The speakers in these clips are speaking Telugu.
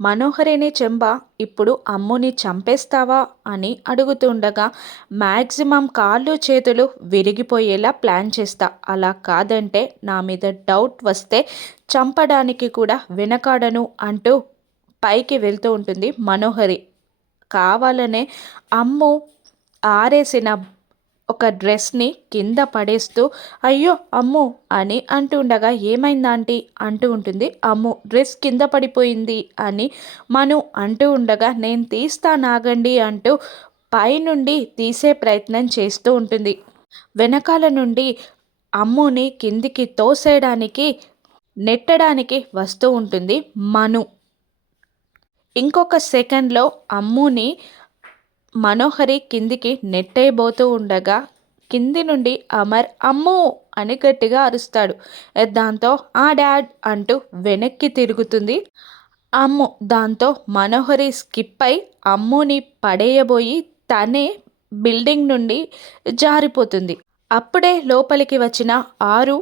మనోహరిని చెంబ ఇప్పుడు అమ్ముని చంపేస్తావా అని అడుగుతుండగా మ్యాక్సిమం కాళ్ళు చేతులు విరిగిపోయేలా ప్లాన్ చేస్తా, అలా కాదంటే నా మీద డౌట్ వస్తే చంపడానికి కూడా వెనకాడను అంటూ పైకి వెళ్తూ ఉంటుంది మనోహరి. కావాలనే అమ్ము ఆరేసిన ఒక డ్రెస్ని కింద పడేస్తూ అయ్యో అమ్ము అని అంటుండగా ఏమైంది ఆంటీ అంటూ ఉంటుంది. అమ్ము డ్రెస్ కింద పడిపోయింది అని మను అంటూ ఉండగా నేను తీస్తానాగండి అంటూ పైనుండి తీసే ప్రయత్నం చేస్తూ ఉంటుంది. వెనకాల నుండి అమ్ముని కిందికి తోసేయడానికి నెట్టడానికి వస్తూ ఉంటుంది మను. ఇంకొక సెకండ్లో అమ్ముని మనోహరి కిందికి నెట్టేయబోతూ ఉండగా కింది నుండి అమర్ అమ్ము అని గట్టిగా అరుస్తాడు. దాంతో ఆ డాడ్ అంటూ వెనక్కి తిరుగుతుంది అమ్ము. దాంతో మనోహరి స్కిప్ అయి అమ్ముని పడేయబోయి తనే బిల్డింగ్ నుండి జారిపోతుంది. అప్పుడే లోపలికి వచ్చిన ఆరు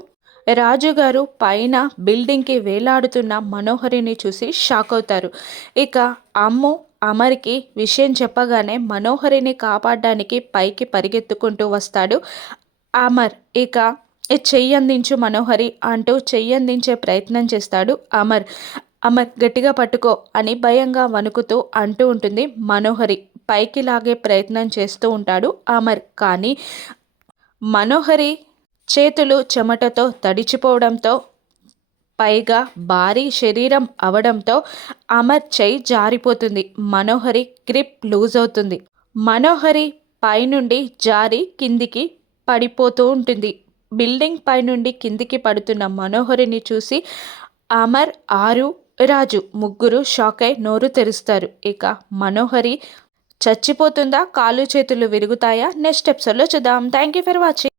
రాజుగారు పైన బిల్డింగ్కి వేలాడుతున్న మనోహరిని చూసి షాక్ అవుతారు. ఇక అమ్ము అమర్కి విషయం చెప్పగానే మనోహరిని కాపాడడానికి పైకి పరిగెత్తుకుంటూ వస్తాడు అమర్. ఇక చెయ్యందించు మనోహరి అంటూ చెయ్యందించే ప్రయత్నం చేస్తాడు అమర్. అమర్ గట్టిగా పట్టుకో అని భయంగా వణుకుతూ అంటూ ఉంటుంది మనోహరి. పైకి లాగే ప్రయత్నం చేస్తూ ఉంటాడు అమర్. కానీ మనోహరి చేతులు చెమటతో తడిచిపోవడంతో పైగా భారీ శరీరం అవడంతో అమర్ చెయ్యి జారిపోతుంది. మనోహరి గ్రిప్ లూజ్ అవుతుంది. మనోహరి పైనుండి జారి కిందికి పడిపోతూ ఉంటుంది. బిల్డింగ్ పైనుండి కిందికి పడుతున్న మనోహరిని చూసి అమర్, ఆరు, రాజు ముగ్గురు షాక్ అయి నోరు తెరుస్తారు. ఇక మనోహరి చచ్చిపోతుందా, కాళ్ళు చేతులు విరుగుతాయా? నెక్స్ట్ ఎపిసోడ్లో చూద్దాం. Thank you for watching.